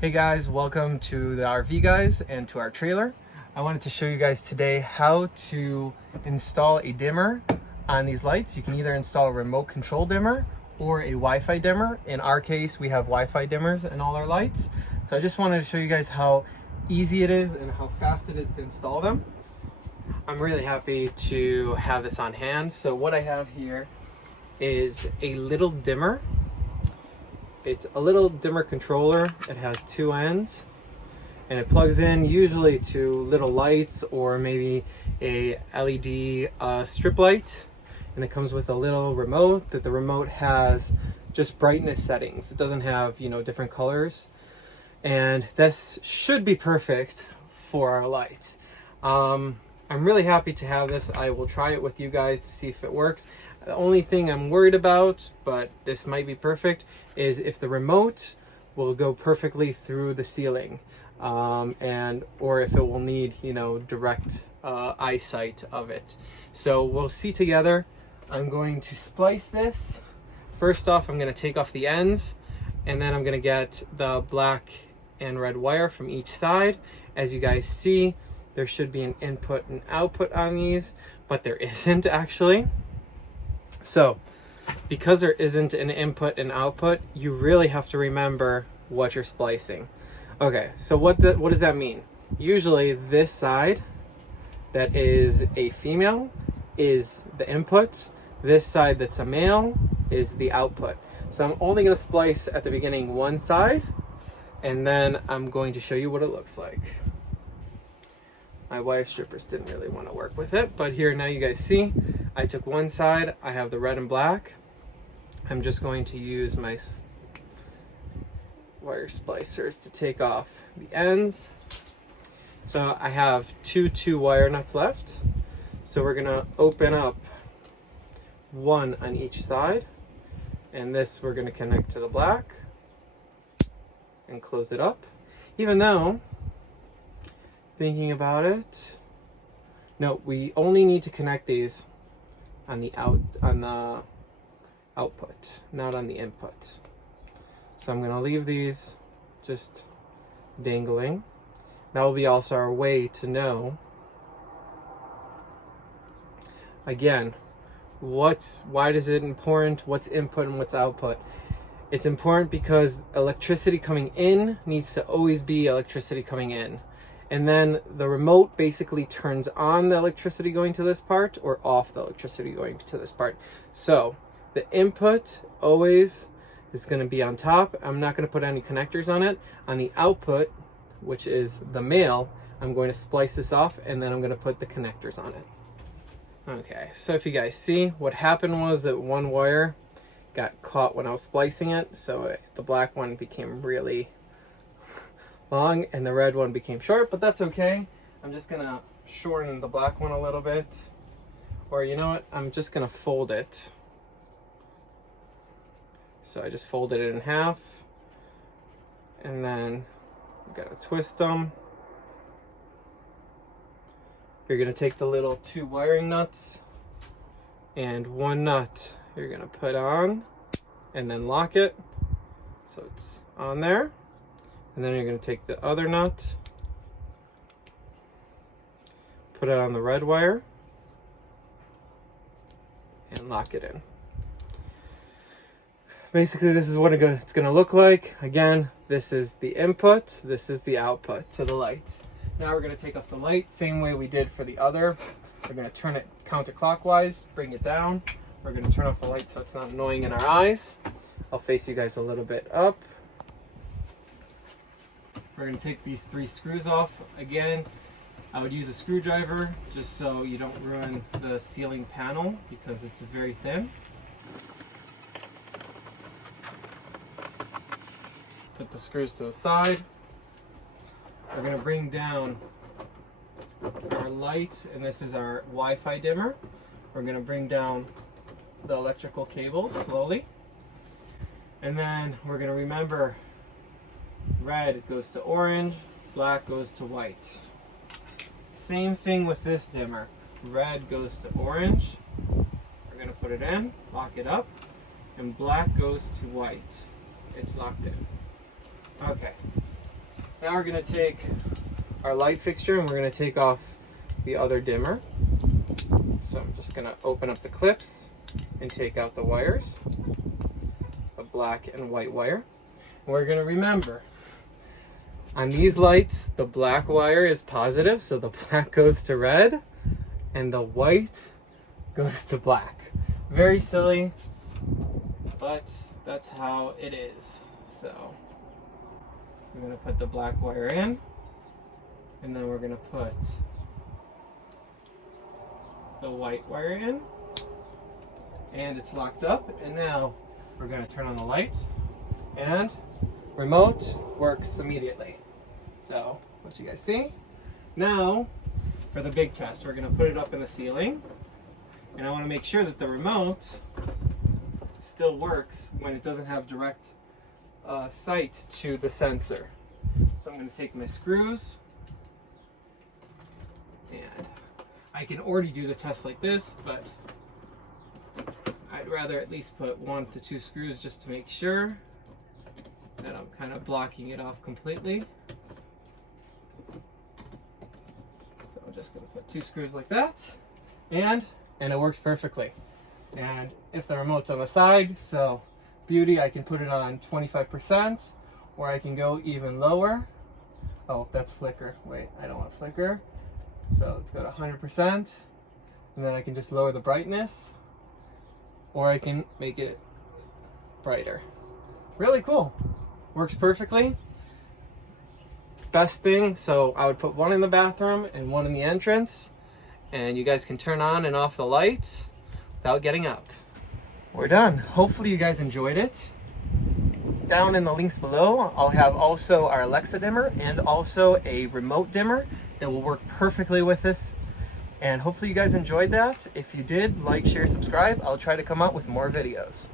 Hey guys, welcome to the RV guys and to our trailer. I wanted to show you guys today how to install a dimmer on these lights. You can either install a remote control dimmer or a Wi-Fi dimmer. In our case, we have Wi-Fi dimmers in all our lights. So I just wanted to show you guys how easy it is and how fast it is to install them. I'm really happy to have this on hand. So what I have here is a little dimmer. It's a little dimmer controller. It has two ends and it plugs in usually to little lights or maybe a LED strip light, and it comes with a little remote that the remote has just brightness settings. It doesn't have, different colors, and this should be perfect for our light. I'm really happy to have this. I will try it with you guys to see if it works. The only thing I'm worried about, but this might be perfect, is if the remote will go perfectly through the ceiling, or if it will need, direct eyesight of it. So we'll see together. I'm going to splice this. First off, I'm going to take off the ends, and then I'm going to get the black and red wire from each side. As you guys see, there should be an input and output on these, but there isn't actually. So because there isn't an input and output, you really have to remember what you're splicing. Okay, so what does that mean? Usually this side that is a female is the input. This side that's a male is the output. So I'm only going to splice at the beginning one side, and then I'm going to show you what it looks like. My wire strippers didn't really want to work with it, but here now you guys see I took one side. I have the red and black. I'm just going to use my wire splicers to take off the ends. So I have two wire nuts left. So we're gonna open up one on each side, and this we're gonna connect to the black and close it up. Even though, thinking about it, no, we only need to connect these on the output, not on the input. So I'm going to leave these just dangling. That will be also our way to know, again, why is it important, what's input and what's output. It's important because electricity coming in needs to always be electricity coming in. And then the remote basically turns on the electricity going to this part or off the electricity going to this part. So the input always is going to be on top. I'm not going to put any connectors on it. On the output, which is the male, I'm going to splice this off, and then I'm going to put the connectors on it. Okay, so if you guys see, what happened was that one wire got caught when I was splicing it, so the black one became really long and the red one became short, but that's okay. I'm just going to shorten the black one a little bit, or you know what, I'm just going to fold it. So I just folded it in half, and then I'm gonna twist them. You're gonna take the little two wiring nuts, and one nut you're gonna put on and then lock it so it's on there. And then you're gonna take the other nut, put it on the red wire, and lock it in. Basically, this is what it's going to look like. Again, this is the input, this is the output to the light. Now we're going to take off the light, same way we did for the other. We're going to turn it counterclockwise, bring it down. We're going to turn off the light so it's not annoying in our eyes. I'll face you guys a little bit up. We're going to take these three screws off. Again, I would use a screwdriver just so you don't ruin the ceiling panel because it's very thin. Put the screws to the side. We're going to bring down our light, and this is our Wi-Fi dimmer. We're going to bring down the electrical cables slowly. And then we're going to remember red goes to orange, black goes to white. Same thing with this dimmer. Red goes to orange. We're going to put it in, lock it up, and black goes to white. It's locked in. Okay, Now we're going to take our light fixture and we're going to take off the other dimmer. So I'm just going to open up the clips and take out the wires, the black and white wire. And we're going to remember, on these lights, the black wire is positive, so the black goes to red, and the white goes to black. Very silly, but that's how it is. So we're going to put the black wire in, and then we're going to put the white wire in, and it's locked up. And now we're going to turn on the light, and remote works immediately. So what you guys see? Now for the big test, we're going to put it up in the ceiling, and I want to make sure that the remote still works when it doesn't have direct sight to the sensor. So I'm going to take my screws, and I can already do the test like this, but I'd rather at least put 1 to 2 screws just to make sure that I'm kind of blocking it off completely. So I'm just going to put 2 screws like that, and it works perfectly. And if the remote's on the side, so beauty, I can put it on 25%, or I can go even lower. Oh, that's flicker. Wait, I don't want flicker. So let's go to 100%, and then I can just lower the brightness, or I can make it brighter. Really cool. Works perfectly. Best thing, so I would put 1 in the bathroom and 1 in the entrance, and you guys can turn on and off the light without getting up. We're done. Hopefully you guys enjoyed it. Down in the links below, I'll have also our Alexa dimmer and also a remote dimmer that will work perfectly with this. And hopefully you guys enjoyed that. If you did, like, share, subscribe. I'll try to come out with more videos.